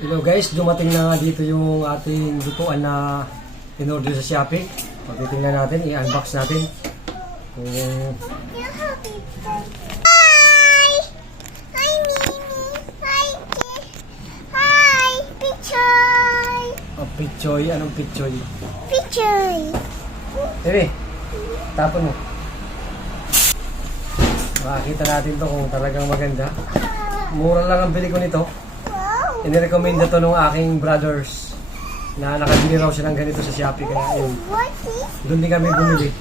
Hello guys, dumating na nga dito yung ating lutuan na in-order sa Shopee. Pagtitingnan natin, i-unbox natin. Kung... Hi! Hi, Mimi! Hi, Hi! Picture! Oh, pitchoy. Anong pitchoy? Picture! Tere, tapon mo. Makakita natin to kung talagang maganda. Mura lang ang bili ko nito. Wow! Inirecommenda to ng aking brothers na nakabili raw siya ng ganito sa Shopee. Kaya yun, What is doon din kami bumili.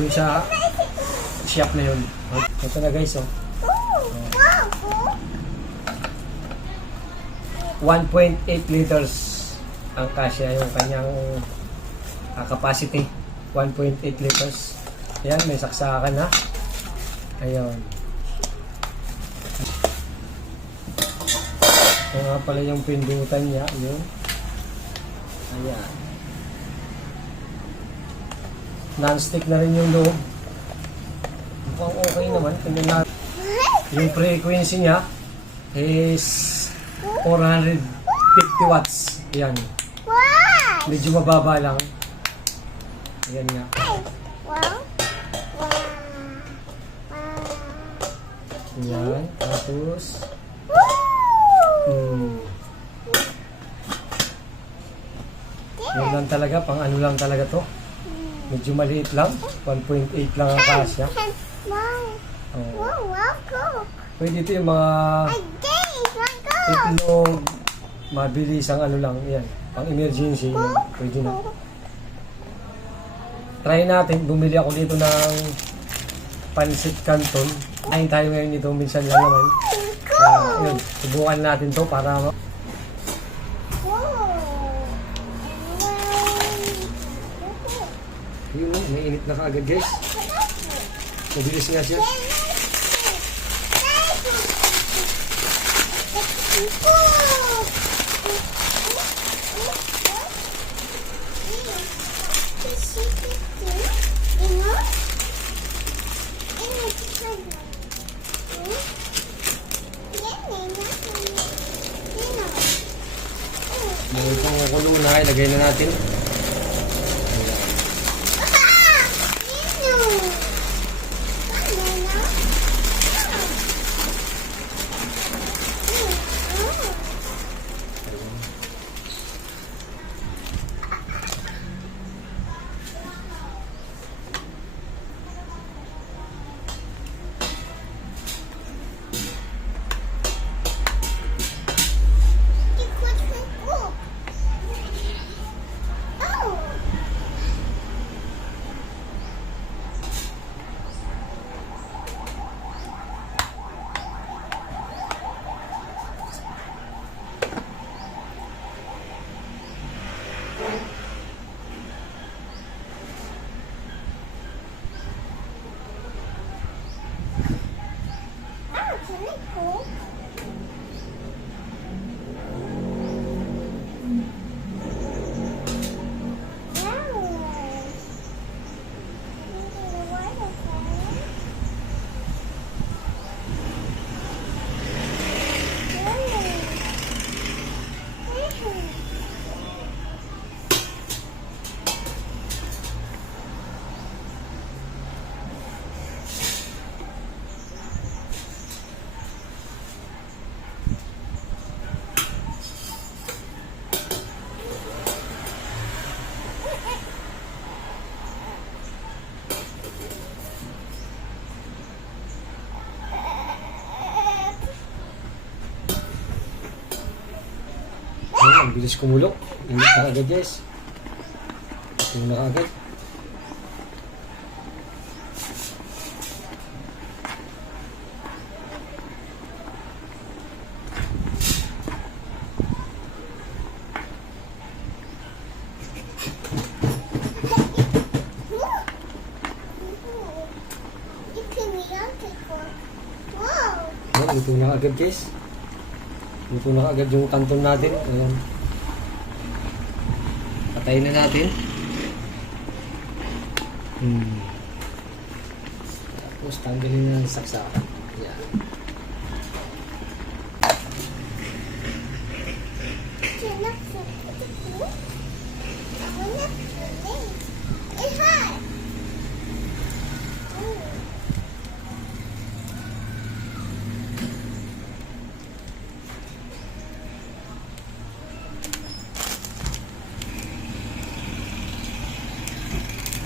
Doon sa shop na yun. Ito na guys, oh. Wow! 1.8 liters ang kasya yung kanyang capacity. 1.8 liters. Ayan, may saksakan na. Ayun. Ito nga pala yung pindutan niya. Yun. Ayan. Non-stick na rin yung loob. Mukhang okay naman. Tingnan natin. Yung frequency niya is 450 watts. Ayan. Wow! Medyo mababa lang. Ayan nga. Wow! Wow! Ayan. Tapos, yun lang talaga. Pang ano lang talaga to. Medyo maliit lang. 1.8 lang ang kasya. Wow! Oh. Wow! Wow! Cool! Pwede ito yung mga itlog. Mabilis ang ano lang. Ayan. Pang emergency. Yan. Pwede na. Try natin. Bumili ako dito ng Pancit Canton. Kain tayo ngayon dito. Minsan lang naman. Yun. Subukan natin to para yun, may init na kaagad guys. Mabilis nga siya. May pangkulo na. Ilagay na natin. Ang bilis kumulok. Init na agad guys. Ito na agad. Ito na agad guys. Ito na agad yung kanton natin. Ayan. Patayin na natin. Tapos tanggalin na ng saksakan. Ayan.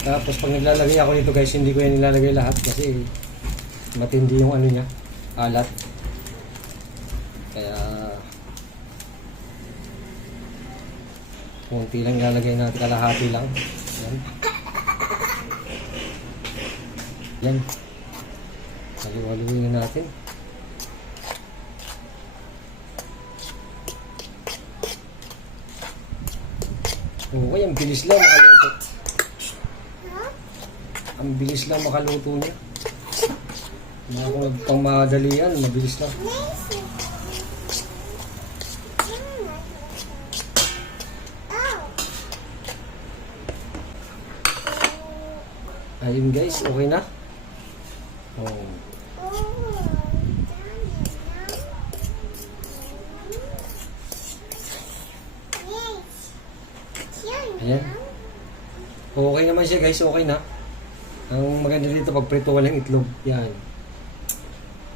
Tapos pag naglalagay ako nito guys, hindi ko yan nilalagay lahat kasi matindi yung ano niya, alat. Kaya konti lang ilalagay natin, kalahati lang. Yan. Yan. Halu-haluin na natin. Okay, ang bilis lang makaluto. Ang bilis lang makaluto niya. Hindi ako nagpang madali yan, mabilis lang. Ayun guys, okay na. Oh. Ayan. Okay naman siya guys, okay na. Ang maganda dito pag prito walang itlog. Yan.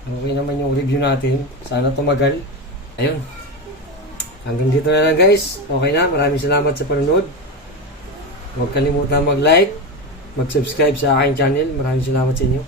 Okay naman yung review natin. Sana tumagal. Ayun. Hanggang dito na lang guys. Okay na. Maraming salamat sa panonood. Huwag kalimutan mag-like, mag-subscribe sa aking channel. Maraming salamat sa inyo.